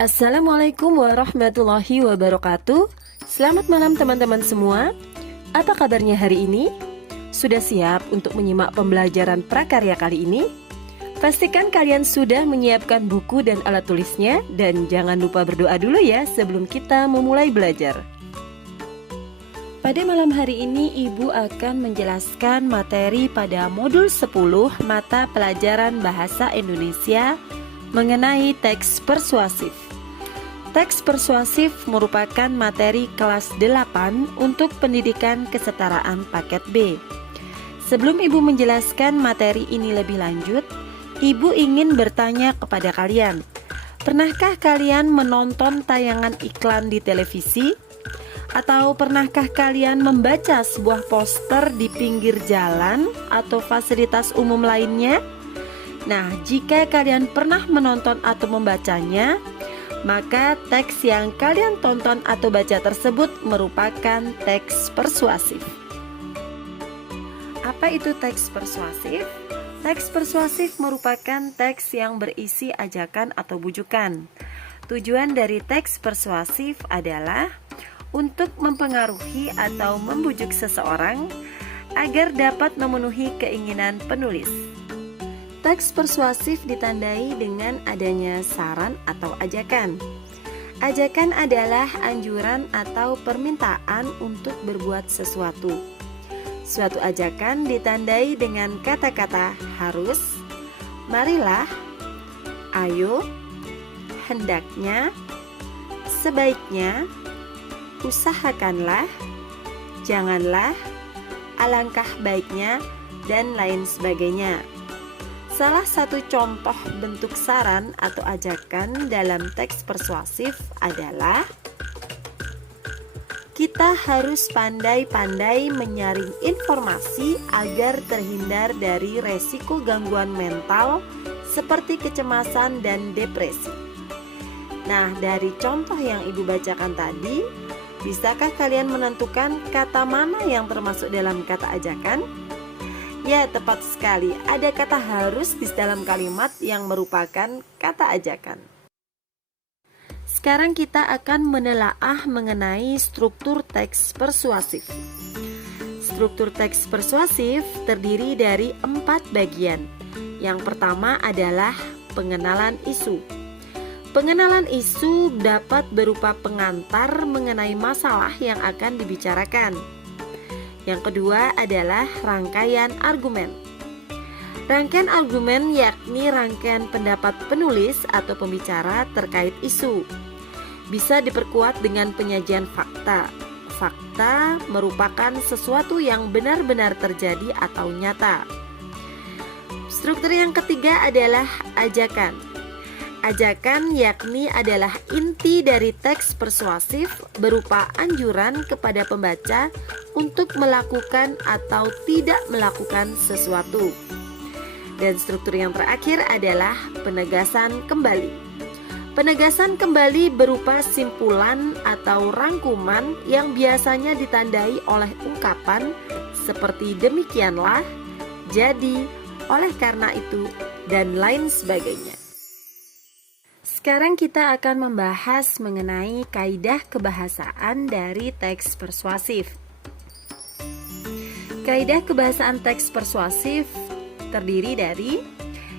Assalamualaikum warahmatullahi wabarakatuh. Selamat malam teman-teman semua. Apa kabarnya hari ini? Sudah siap untuk menyimak pembelajaran prakarya kali ini? Pastikan kalian sudah menyiapkan buku dan alat tulisnya. Dan jangan lupa berdoa dulu ya sebelum kita memulai belajar. Pada malam hari ini Ibu akan menjelaskan materi pada modul 10 mata pelajaran Bahasa Indonesia mengenai teks persuasif. Teks persuasif merupakan materi kelas 8 untuk pendidikan kesetaraan paket B. Sebelum Ibu menjelaskan materi ini lebih lanjut, Ibu ingin bertanya kepada kalian. Pernahkah kalian menonton tayangan iklan di televisi? Atau pernahkah kalian membaca sebuah poster di pinggir jalan atau fasilitas umum lainnya? Nah, jika kalian pernah menonton atau membacanya, maka teks yang kalian tonton atau baca tersebut merupakan teks persuasif. Apa itu teks persuasif? Teks persuasif merupakan teks yang berisi ajakan atau bujukan. Tujuan dari teks persuasif adalah untuk mempengaruhi atau membujuk seseorang agar dapat memenuhi keinginan penulis. Teks persuasif ditandai dengan adanya saran atau ajakan. Ajakan adalah anjuran atau permintaan untuk berbuat sesuatu. Suatu ajakan ditandai dengan kata-kata harus, marilah, ayo, hendaknya, sebaiknya, usahakanlah, janganlah, alangkah baiknya, dan lain sebagainya. Salah satu contoh bentuk saran atau ajakan dalam teks persuasif adalah kita harus pandai-pandai menyaring informasi agar terhindar dari resiko gangguan mental seperti kecemasan dan depresi. Nah, dari contoh yang Ibu bacakan tadi, bisakah kalian menentukan kata mana yang termasuk dalam kata ajakan? Ya, tepat sekali. Ada kata harus di dalam kalimat yang merupakan kata ajakan. Sekarang kita akan menelaah mengenai struktur teks persuasif. Struktur teks persuasif terdiri dari 4 bagian. Yang pertama adalah pengenalan isu. Pengenalan isu dapat berupa pengantar mengenai masalah yang akan dibicarakan. Yang kedua adalah rangkaian argumen. Rangkaian argumen yakni rangkaian pendapat penulis atau pembicara terkait isu. Bisa diperkuat dengan penyajian fakta. Fakta merupakan sesuatu yang benar-benar terjadi atau nyata. Struktur yang ketiga adalah ajakan. Ajakan yakni adalah inti dari teks persuasif berupa anjuran kepada pembaca untuk melakukan atau tidak melakukan sesuatu. Dan struktur yang terakhir adalah penegasan kembali. Penegasan kembali berupa simpulan atau rangkuman yang biasanya ditandai oleh ungkapan seperti demikianlah, jadi, oleh karena itu, dan lain sebagainya. Sekarang kita akan membahas mengenai kaidah kebahasaan dari teks persuasif. Kaidah kebahasaan teks persuasif terdiri dari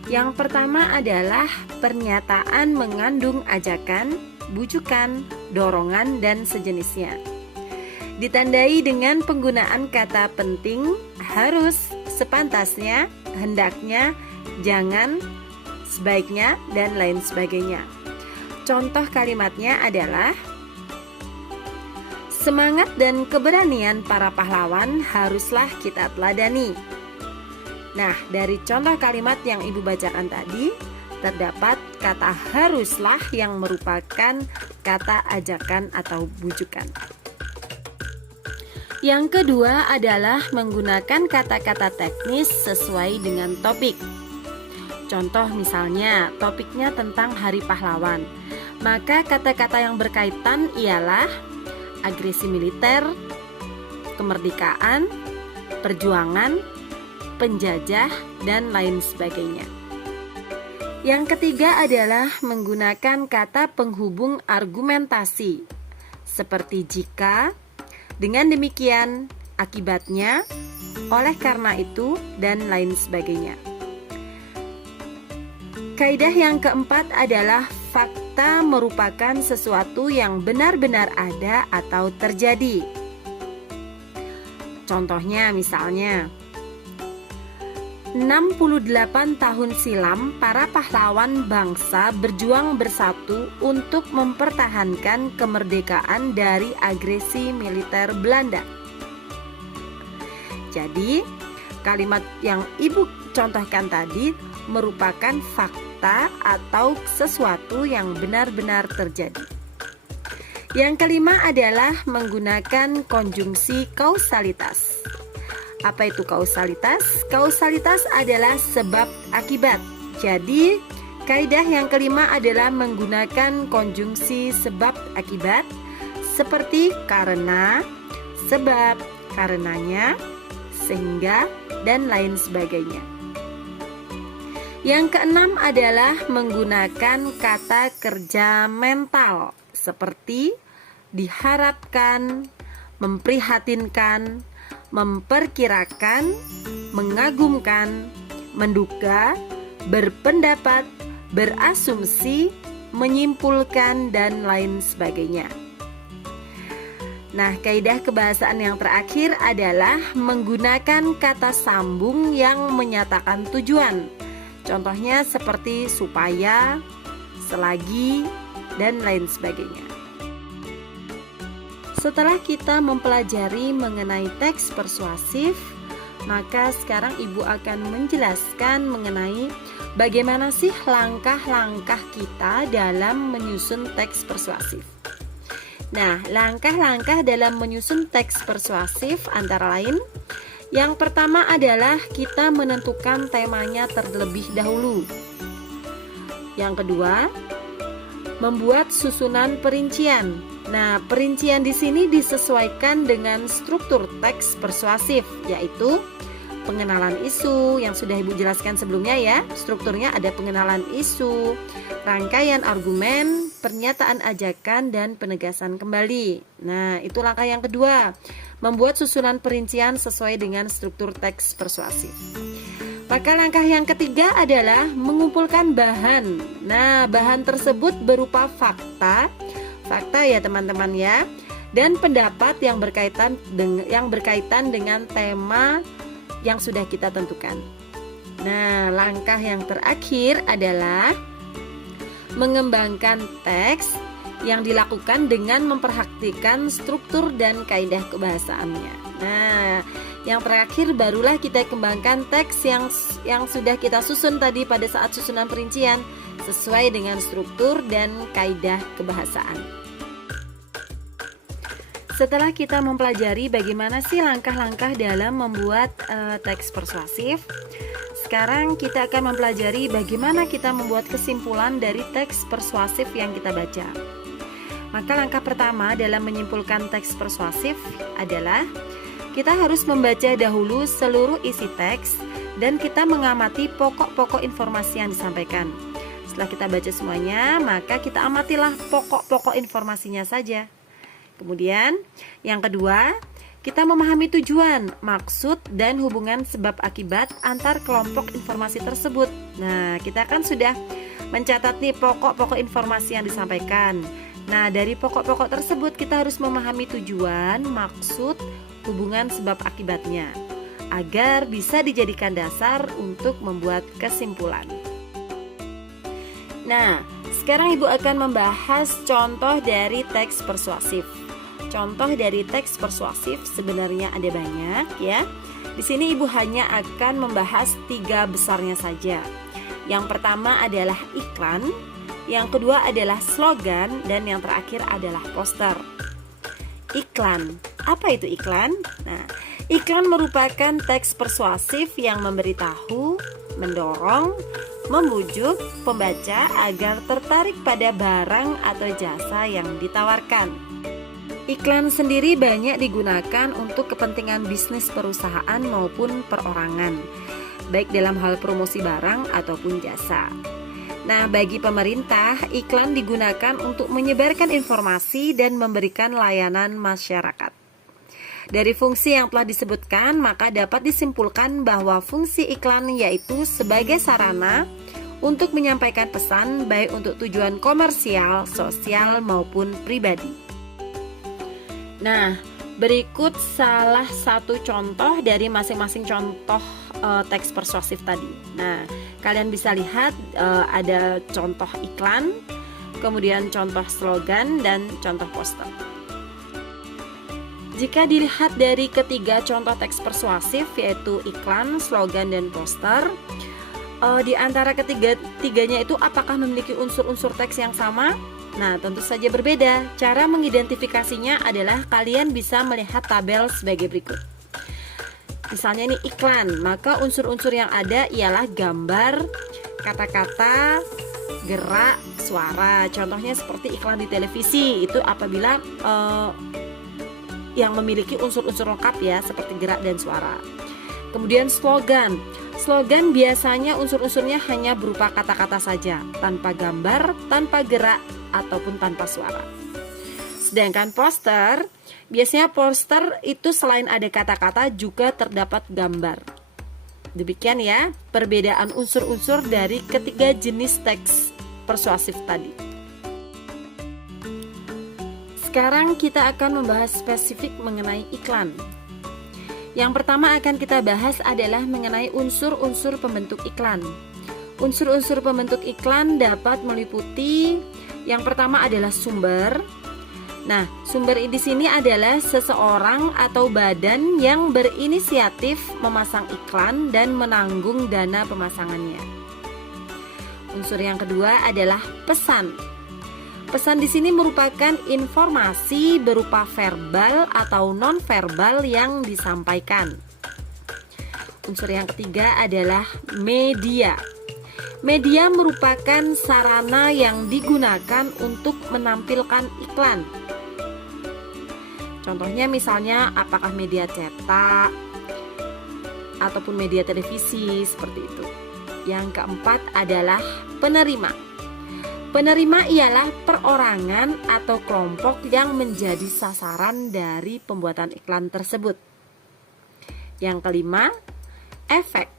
yang pertama adalah pernyataan mengandung ajakan, bujukan, dorongan, dan sejenisnya. Ditandai dengan penggunaan kata penting, harus, sepantasnya, hendaknya, jangan, sebaiknya, dan lain sebagainya. Contoh kalimatnya adalah semangat dan keberanian para pahlawan haruslah kita teladani. Nah, dari contoh kalimat yang Ibu bacakan tadi, terdapat kata haruslah yang merupakan kata ajakan atau bujukan. Yang kedua adalah menggunakan kata-kata teknis sesuai dengan topik. Contoh misalnya, topiknya tentang Hari Pahlawan. Maka kata-kata yang berkaitan ialah agresi militer, kemerdekaan, perjuangan, penjajah, dan lain sebagainya. Yang ketiga adalah menggunakan kata penghubung argumentasi, seperti jika, dengan demikian, akibatnya, oleh karena itu, dan lain sebagainya. Kaidah yang keempat adalah fakta merupakan sesuatu yang benar-benar ada atau terjadi. Contohnya misalnya, 68 tahun silam para pahlawan bangsa berjuang bersatu untuk mempertahankan kemerdekaan dari agresi militer Belanda. Jadi, kalimat yang Ibu contohkan tadi merupakan fakta atau sesuatu yang benar-benar terjadi. Yang kelima adalah menggunakan konjungsi kausalitas. Apa itu kausalitas? Kausalitas adalah sebab akibat. Jadi, kaidah yang kelima adalah menggunakan konjungsi sebab akibat seperti karena, sebab, karenanya, sehingga, dan lain sebagainya. Yang keenam adalah menggunakan kata kerja mental seperti diharapkan, memprihatinkan, memperkirakan, mengagumkan, menduga, berpendapat, berasumsi, menyimpulkan, dan lain sebagainya. Nah, kaidah kebahasaan yang terakhir adalah menggunakan kata sambung yang menyatakan tujuan. Contohnya seperti supaya, selagi, dan lain sebagainya. Setelah kita mempelajari mengenai teks persuasif, maka sekarang Ibu akan menjelaskan mengenai bagaimana sih langkah-langkah kita dalam menyusun teks persuasif. Nah, langkah-langkah dalam menyusun teks persuasif antara lain, yang pertama adalah kita menentukan temanya terlebih dahulu. Yang kedua, membuat susunan perincian. Nah, perincian di sini disesuaikan dengan struktur teks persuasif, yaitu pengenalan isu yang sudah Ibu jelaskan sebelumnya ya. Strukturnya ada pengenalan isu, rangkaian argumen, pernyataan ajakan, dan penegasan kembali. Nah, itu langkah yang kedua, membuat susunan perincian sesuai dengan struktur teks persuasif. Maka langkah yang ketiga adalah mengumpulkan bahan. Nah, bahan tersebut berupa fakta ya teman-teman ya, dan pendapat yang berkaitan dengan tema yang sudah kita tentukan. Nah, langkah yang terakhir adalah mengembangkan teks yang dilakukan dengan memperhatikan struktur dan kaidah kebahasaannya. Nah, yang terakhir barulah kita kembangkan teks yang sudah kita susun tadi pada saat susunan perincian sesuai dengan struktur dan kaidah kebahasaan. Setelah kita mempelajari bagaimana sih langkah-langkah dalam membuat teks persuasif, sekarang kita akan mempelajari bagaimana kita membuat kesimpulan dari teks persuasif yang kita baca. Maka langkah pertama dalam menyimpulkan teks persuasif adalah kita harus membaca dahulu seluruh isi teks dan kita mengamati pokok-pokok informasi yang disampaikan. Setelah kita baca semuanya, maka kita amatilah pokok-pokok informasinya saja. Kemudian, yang kedua, kita memahami tujuan, maksud, dan hubungan sebab akibat antar kelompok informasi tersebut. Nah, kita kan sudah mencatat nih pokok-pokok informasi yang disampaikan. Nah, dari pokok-pokok tersebut kita harus memahami tujuan, maksud, hubungan sebab akibatnya, agar bisa dijadikan dasar untuk membuat kesimpulan. Nah, sekarang Ibu akan membahas contoh dari teks persuasif. Contoh dari teks persuasif sebenarnya ada banyak ya. Di sini Ibu hanya akan membahas 3 besarnya saja. Yang pertama adalah iklan, yang kedua adalah slogan, dan yang terakhir adalah poster. Iklan. Apa itu iklan? Nah, iklan merupakan teks persuasif yang memberitahu, mendorong, membujuk pembaca agar tertarik pada barang atau jasa yang ditawarkan. Iklan sendiri banyak digunakan untuk kepentingan bisnis perusahaan maupun perorangan, baik dalam hal promosi barang ataupun jasa. Nah, bagi pemerintah, iklan digunakan untuk menyebarkan informasi dan memberikan layanan masyarakat. Dari fungsi yang telah disebutkan, maka dapat disimpulkan bahwa fungsi iklan yaitu sebagai sarana untuk menyampaikan pesan baik untuk tujuan komersial, sosial, maupun pribadi. Nah, berikut salah satu contoh dari masing-masing contoh teks persuasif tadi. Nah, kalian bisa lihat ada contoh iklan, kemudian contoh slogan, dan contoh poster. Jika dilihat dari ketiga contoh teks persuasif, yaitu iklan, slogan, dan poster, di antara ketiga-tiganya itu apakah memiliki unsur-unsur teks yang sama? Nah, tentu saja berbeda. Cara mengidentifikasinya adalah kalian bisa melihat tabel sebagai berikut. Misalnya ini iklan, maka unsur-unsur yang ada ialah gambar, kata-kata, gerak, suara. Contohnya seperti iklan di televisi, itu apabila yang memiliki unsur-unsur lengkap ya, seperti gerak dan suara. Kemudian slogan. Slogan biasanya unsur-unsurnya hanya berupa kata-kata saja, tanpa gambar, tanpa gerak, ataupun tanpa suara. Sedangkan poster, biasanya poster itu selain ada kata-kata juga terdapat gambar. Demikian ya perbedaan unsur-unsur dari ketiga jenis teks persuasif tadi. Sekarang kita akan membahas spesifik mengenai iklan. Yang pertama akan kita bahas adalah mengenai unsur-unsur pembentuk iklan. Unsur-unsur pembentuk iklan dapat meliputi yang pertama adalah sumber. Nah, sumber di sini adalah seseorang atau badan yang berinisiatif memasang iklan dan menanggung dana pemasangannya. Unsur yang kedua adalah pesan. Pesan di sini merupakan informasi berupa verbal atau non-verbal yang disampaikan. Unsur yang ketiga adalah media. Media merupakan sarana yang digunakan untuk menampilkan iklan. Contohnya misalnya apakah media cetak ataupun media televisi seperti itu. Yang keempat adalah penerima. Penerima ialah perorangan atau kelompok yang menjadi sasaran dari pembuatan iklan tersebut. Yang kelima, efek.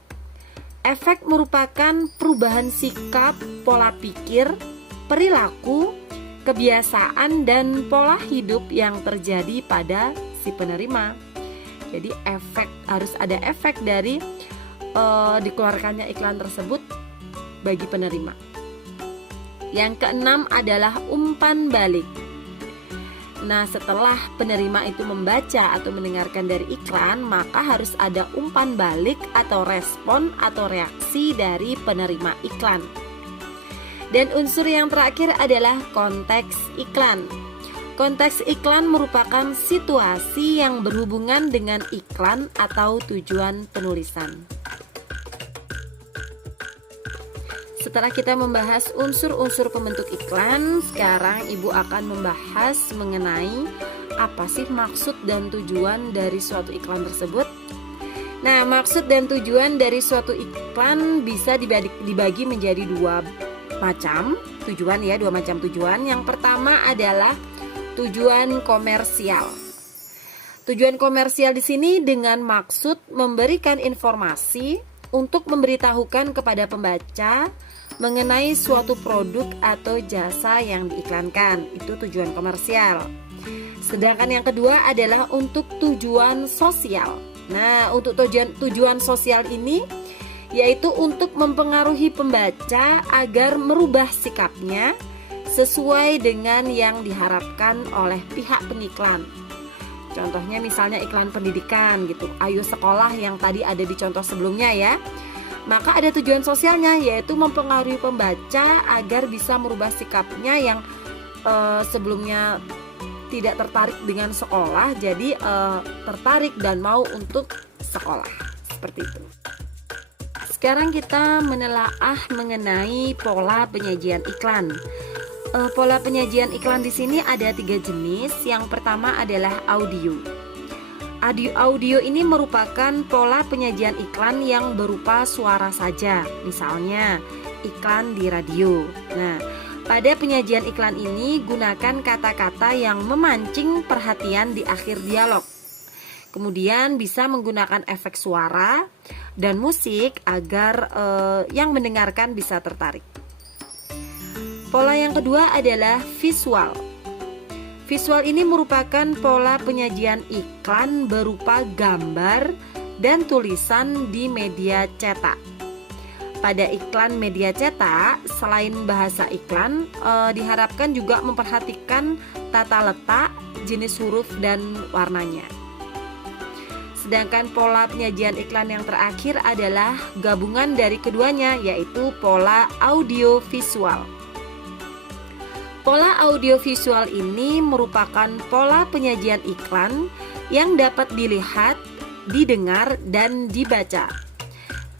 Efek merupakan perubahan sikap, pola pikir, perilaku, kebiasaan, dan pola hidup yang terjadi pada si penerima. Jadi harus ada efek dari dikeluarkannya iklan tersebut bagi penerima. Yang keenam adalah umpan balik. Nah, setelah penerima itu membaca atau mendengarkan dari iklan, maka harus ada umpan balik atau respon atau reaksi dari penerima iklan. Dan unsur yang terakhir adalah konteks iklan. Konteks iklan merupakan situasi yang berhubungan dengan iklan atau tujuan penulisan. Setelah kita membahas unsur-unsur pembentuk iklan, sekarang Ibu akan membahas mengenai apa sih maksud dan tujuan dari suatu iklan tersebut. Nah, maksud dan tujuan dari suatu iklan bisa dibagi menjadi dua macam tujuan ya, dua macam tujuan. Yang pertama adalah tujuan komersial. Tujuan komersial di sini dengan maksud memberikan informasi untuk memberitahukan kepada pembaca mengenai suatu produk atau jasa yang diiklankan. Itu tujuan komersial. Sedangkan yang kedua adalah untuk tujuan sosial. Nah, untuk tujuan sosial ini yaitu untuk mempengaruhi pembaca agar merubah sikapnya sesuai dengan yang diharapkan oleh pihak pengiklan. Contohnya misalnya iklan pendidikan gitu, Ayo Sekolah yang tadi ada di contoh sebelumnya ya. Maka ada tujuan sosialnya yaitu mempengaruhi pembaca agar bisa merubah sikapnya yang sebelumnya tidak tertarik dengan sekolah jadi tertarik dan mau untuk sekolah. Seperti itu. Sekarang kita menelaah mengenai pola penyajian iklan. Pola penyajian iklan di sini ada 3 jenis. Yang pertama adalah audio. Audio ini merupakan pola penyajian iklan yang berupa suara saja. Misalnya, iklan di radio. Nah, pada penyajian iklan ini gunakan kata-kata yang memancing perhatian di akhir dialog. Kemudian bisa menggunakan efek suara dan musik agar yang mendengarkan bisa tertarik. Pola yang kedua adalah visual. Visual ini merupakan pola penyajian iklan berupa gambar dan tulisan di media cetak. Pada iklan media cetak, selain bahasa iklan, diharapkan juga memperhatikan tata letak, jenis huruf, dan warnanya. Sedangkan pola penyajian iklan yang terakhir adalah gabungan dari keduanya, yaitu pola audiovisual. Pola audiovisual ini merupakan pola penyajian iklan yang dapat dilihat, didengar, dan dibaca.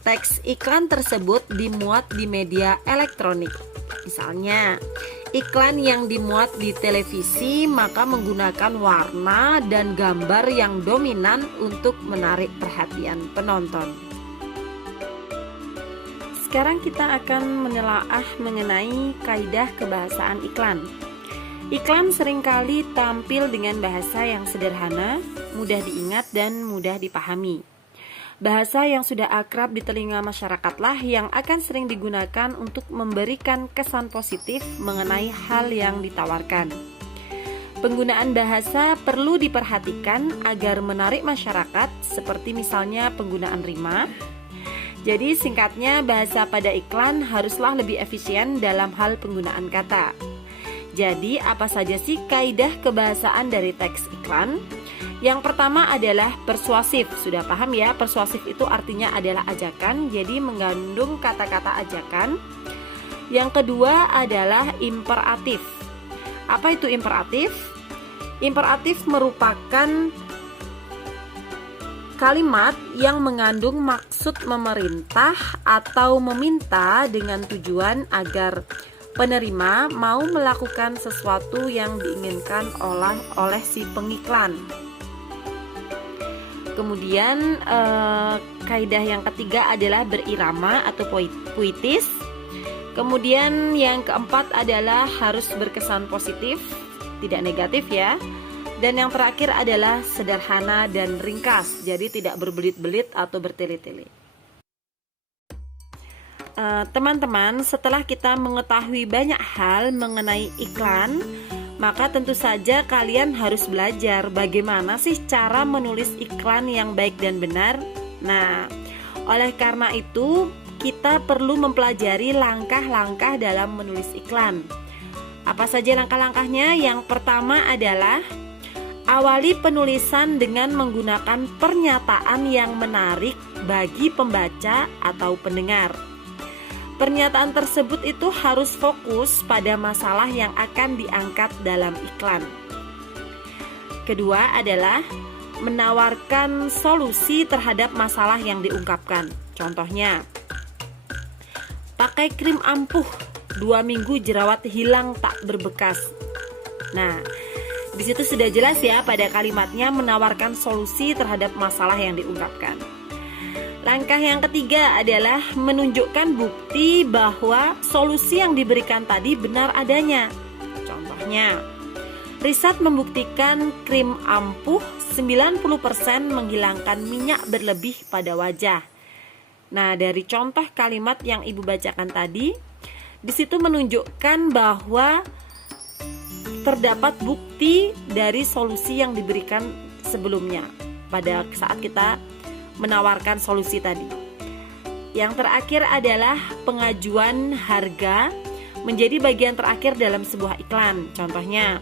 Teks iklan tersebut dimuat di media elektronik. Misalnya, iklan yang dimuat di televisi maka menggunakan warna dan gambar yang dominan untuk menarik perhatian penonton. Sekarang kita akan menelaah mengenai kaidah kebahasaan iklan. Iklan seringkali tampil dengan bahasa yang sederhana, mudah diingat dan mudah dipahami. Bahasa yang sudah akrab di telinga masyarakatlah yang akan sering digunakan untuk memberikan kesan positif mengenai hal yang ditawarkan. Penggunaan bahasa perlu diperhatikan agar menarik masyarakat, seperti misalnya penggunaan rima. Jadi singkatnya, bahasa pada iklan haruslah lebih efisien dalam hal penggunaan kata. Jadi apa saja sih kaidah kebahasaan dari teks iklan? Yang pertama adalah persuasif. Sudah paham ya, persuasif itu artinya adalah ajakan, jadi mengandung kata-kata ajakan. Yang kedua adalah imperatif. Apa itu imperatif? Imperatif merupakan kalimat yang mengandung maksud memerintah atau meminta dengan tujuan agar penerima mau melakukan sesuatu yang diinginkan oleh si pengiklan. Kemudian kaidah yang ketiga adalah berirama atau puitis. Kemudian yang keempat adalah harus berkesan positif, tidak negatif ya. Dan yang terakhir adalah sederhana dan ringkas, jadi tidak berbelit-belit atau bertele-tele. Teman-teman, setelah kita mengetahui banyak hal mengenai iklan, maka tentu saja kalian harus belajar bagaimana sih cara menulis iklan yang baik dan benar. Nah, oleh karena itu kita perlu mempelajari langkah-langkah dalam menulis iklan. Apa saja langkah-langkahnya? Yang pertama adalah awali penulisan dengan menggunakan pernyataan yang menarik bagi pembaca atau pendengar. Pernyataan tersebut itu harus fokus pada masalah yang akan diangkat dalam iklan. Kedua adalah menawarkan solusi terhadap masalah yang diungkapkan. Contohnya, pakai krim ampuh, 2 minggu jerawat hilang tak berbekas. Nah, di situ sudah jelas ya pada kalimatnya menawarkan solusi terhadap masalah yang diungkapkan. Langkah yang ketiga adalah menunjukkan bukti bahwa solusi yang diberikan tadi benar adanya. Contohnya, riset membuktikan krim ampuh 90% menghilangkan minyak berlebih pada wajah. Nah, dari contoh kalimat yang Ibu bacakan tadi, di situ menunjukkan bahwa terdapat bukti dari solusi yang diberikan sebelumnya pada saat kita menawarkan solusi tadi. Yang terakhir adalah pengajuan harga menjadi bagian terakhir dalam sebuah iklan. Contohnya,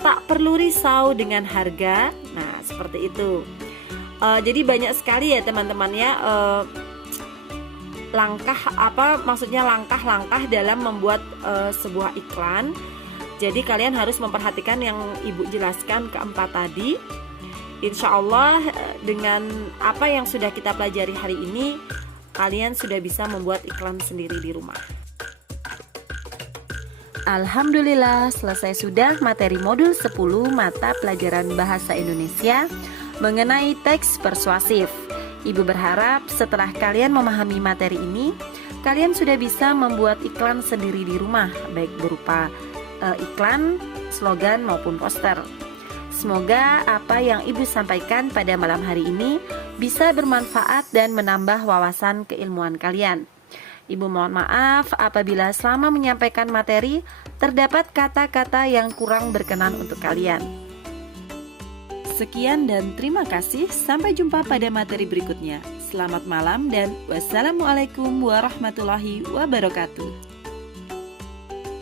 tak perlu risau dengan harga. Nah, seperti itu. Jadi banyak sekali ya teman-teman ya langkah-langkah dalam membuat sebuah iklan. Jadi kalian harus memperhatikan yang Ibu jelaskan keempat tadi. Insya Allah dengan apa yang sudah kita pelajari hari ini, kalian sudah bisa membuat iklan sendiri di rumah. Alhamdulillah, selesai sudah materi modul 10 mata pelajaran Bahasa Indonesia mengenai teks persuasif. Ibu berharap setelah kalian memahami materi ini, kalian sudah bisa membuat iklan sendiri di rumah, baik berupa iklan, slogan maupun poster. Semoga apa yang Ibu sampaikan pada malam hari ini bisa bermanfaat dan menambah wawasan keilmuan kalian. Ibu mohon maaf apabila selama menyampaikan materi terdapat kata-kata yang kurang berkenan untuk kalian. Sekian dan terima kasih. Sampai jumpa pada materi berikutnya. Selamat malam dan wassalamualaikum warahmatullahi wabarakatuh.